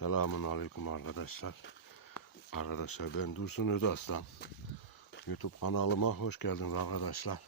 Selamun Aleyküm arkadaşlar. Arkadaşlar ben Dursun Özaslan. YouTube kanalıma hoş geldiniz arkadaşlar.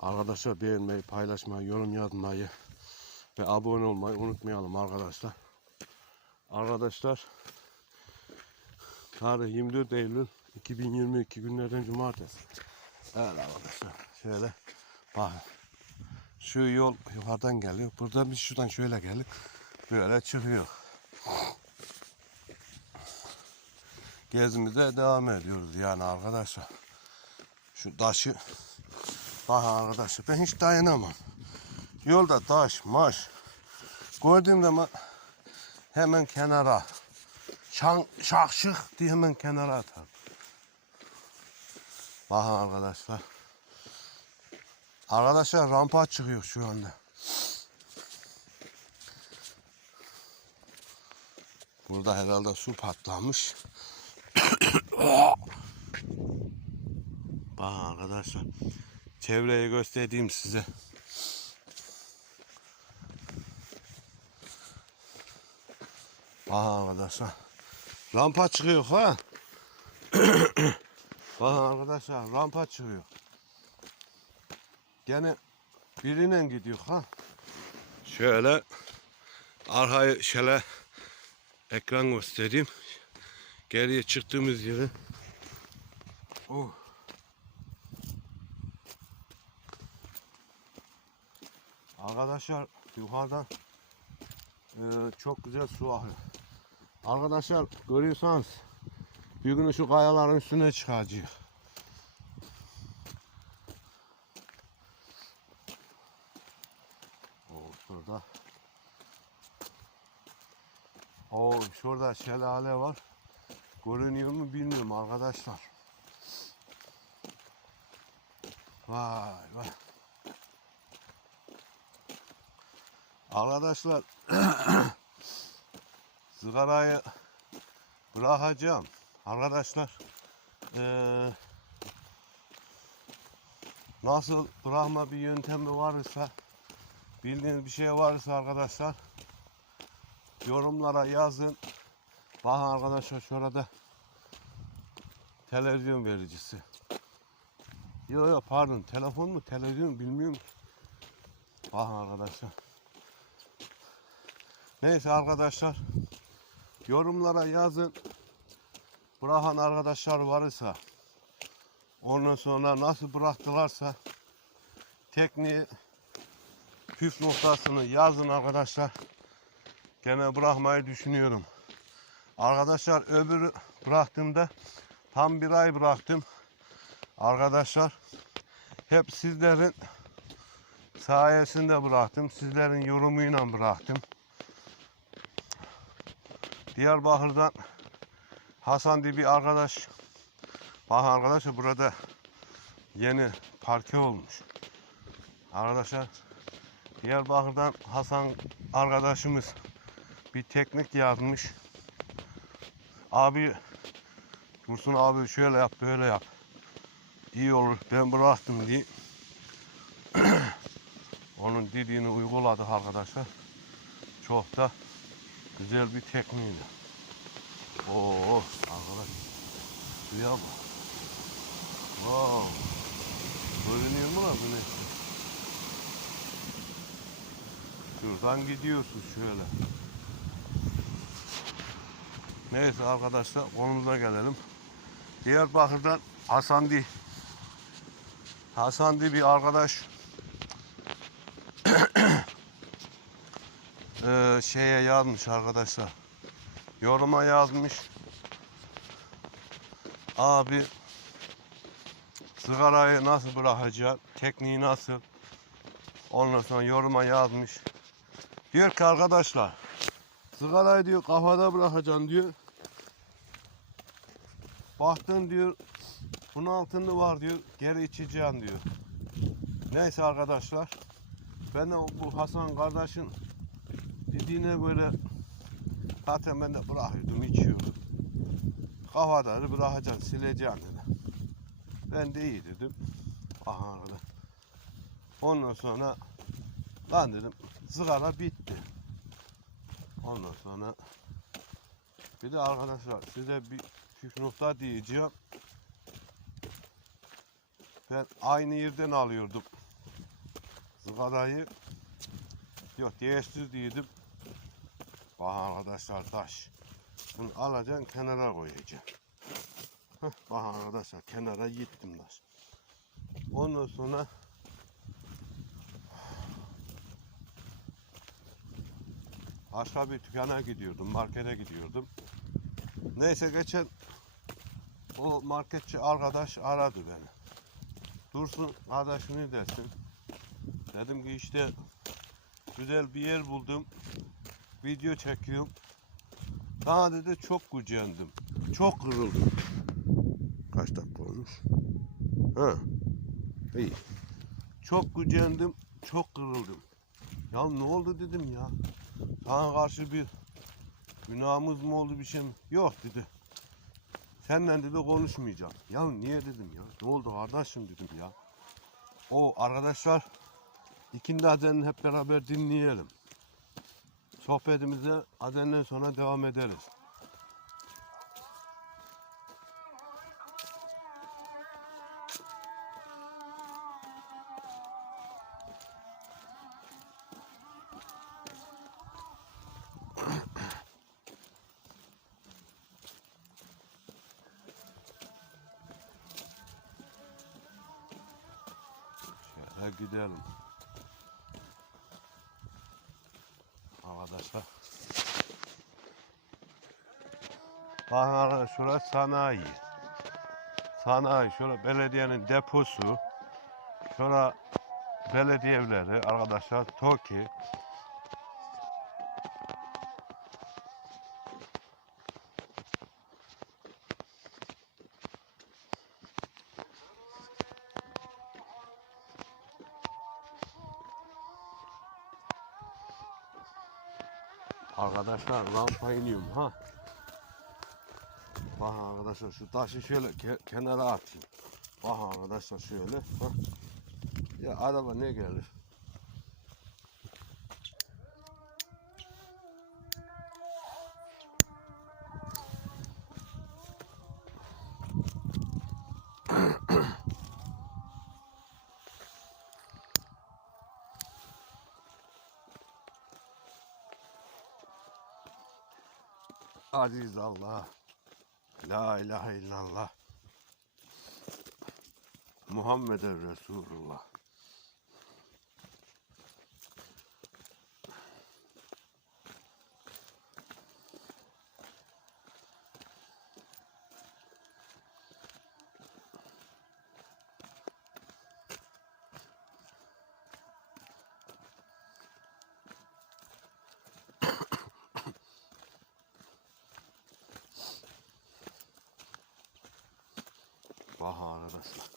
Arkadaşlar beğenmeyi, paylaşmayı, yorum yazmayı ve abone olmayı unutmayalım arkadaşlar. Arkadaşlar tarih 24 Eylül 2022 günlerden cumartesi. Evet arkadaşlar şöyle bakın. Şu yol yukarıdan geliyor. Buradan biz şuradan şöyle gelip böyle çıkıyor. Gezimize devam ediyoruz yani arkadaşlar. Şu taşı bak arkadaşlar ben hiç dayanamam. Yolda taş, maş gördüğüm zaman hemen kenara şan, şakşık diye hemen kenara atar. Bakın arkadaşlar. Arkadaşlar rampa çıkıyor şu anda. Burada herhalde su patlamış. Bakın arkadaşlar. Çevreyi göstereyim size. Bakın arkadaşlar. Rampa çıkıyor ha. Bakın arkadaşlar rampa çıkıyor. Gene birine gidiyor ha. Şöyle arkayı şöyle ekran göstereyim. Geriye çıktığımız yeri. Oh. Arkadaşlar yukarıdan e, çok güzel su akıyor. Arkadaşlar görüyorsanız bir gün şu kayaların üstüne çıkacak. Oo, şurada. Oo, şurada şelale var. Görünüyor mu bilmiyorum arkadaşlar. Vay vay. Arkadaşlar sigarayı bırakacağım. Arkadaşlar eee, nasıl bırakma bir yöntemi varsa bildiğiniz bir şey varsa arkadaşlar yorumlara yazın. Bakın arkadaşlar şurada televizyon vericisi. Yok yok pardon telefon mu televizyon bilmiyorum. Bakın arkadaşlar. Neyse arkadaşlar yorumlara yazın. Bırakan arkadaşlar varsa ondan sonra nasıl bıraktılarsa tekniği püf noktasını yazın arkadaşlar. Gene bırakmayı düşünüyorum. Arkadaşlar öbürü bıraktığımda tam bir ay bıraktım. Arkadaşlar hep sizlerin sayesinde bıraktım. Sizlerin yorumuyla bıraktım. Diyarbakır'dan Hasan diye bir arkadaş. Bak arkadaşlar burada yeni parke olmuş. Arkadaşlar Diyarbakır'dan Hasan arkadaşımız bir teknik yazmış. Abi Dursun abi şöyle yap böyle yap. İyi olur ben bıraktım diye. Onun dediğini uyguladık arkadaşlar. Çok da güzel bir tekniğiydi. Oo arkadaş. Suya bak. Wow. Görünüyor mu lan ne? Şuradan gidiyorsun şöyle. Neyse arkadaşlar konumuza gelelim. Diyarbakır'dan Hasan Di. Hasan Di bir arkadaş Eee, şeye yazmış arkadaşlar. Yoruma yazmış. Abi sigarayı nasıl bırakacağım? Tekniği nasıl? Ondan sonra yoruma yazmış. Diyor ki arkadaşlar sigarayı diyor kafada bırakacaksın diyor. Baktın diyor bunun altında var diyor geri içeceksin diyor. Neyse arkadaşlar ben de bu Hasan kardeşin dediğine göre zaten ben de bırakıyordum içiyordum. Kafada bırakacaksın sileceksin dedi. Ben de iyi dedim. Aha arada. Ondan sonra lan dedim sigara bitti. Ondan sonra Bir de arkadaşlar size bir püf nokta diyeceğim. Ben aynı yerden alıyordum. Zıgadayı. Yok değiştirdiydim. Bak arkadaşlar taş. Bunu alacaksın kenara koyacaksın. Heh, bak arkadaşlar kenara gittim taş. Ondan sonra başka bir dükkana gidiyordum, markete gidiyordum. Neyse geçen o marketçi arkadaş aradı beni. Dursun kardeş ne dersin? Dedim ki işte güzel bir yer buldum. Video çekiyorum. Daha dedi çok gücendim. Çok kırıldım. Kaç dakika olmuş? Ha. İyi. Çok gücendim. Çok kırıldım. Ya ne oldu dedim ya. Sana karşı bir günahımız mı oldu bir şey mi? Yok dedi. Senden dedi konuşmayacağım. Ya niye dedim ya. Ne oldu kardeşim dedim ya. O arkadaşlar ikindi adenini hep beraber dinleyelim. Sohbetimize adenden sonra devam ederiz. Şöyle gidelim. Arkadaşlar. Bakın şurası sanayi. Sanayi, şurada belediyenin deposu. Şura belediye evleri arkadaşlar. TOKİ. Arkadaşlar rampa iniyorum ha. Bakın arkadaşlar şu taşı şöyle ke- kenara atayım. Bakın arkadaşlar şöyle. Ha. Ya araba ne gelir? Aziz Allah. La ilahe illallah. Muhammeden Resulullah. Vah arkadaşlar. Ay,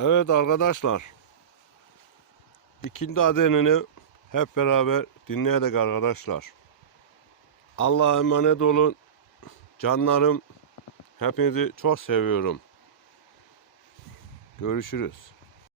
Evet arkadaşlar. İkinci adenini hep beraber dinleyedik arkadaşlar. Allah'a emanet olun. Canlarım hepinizi çok seviyorum. Görüşürüz.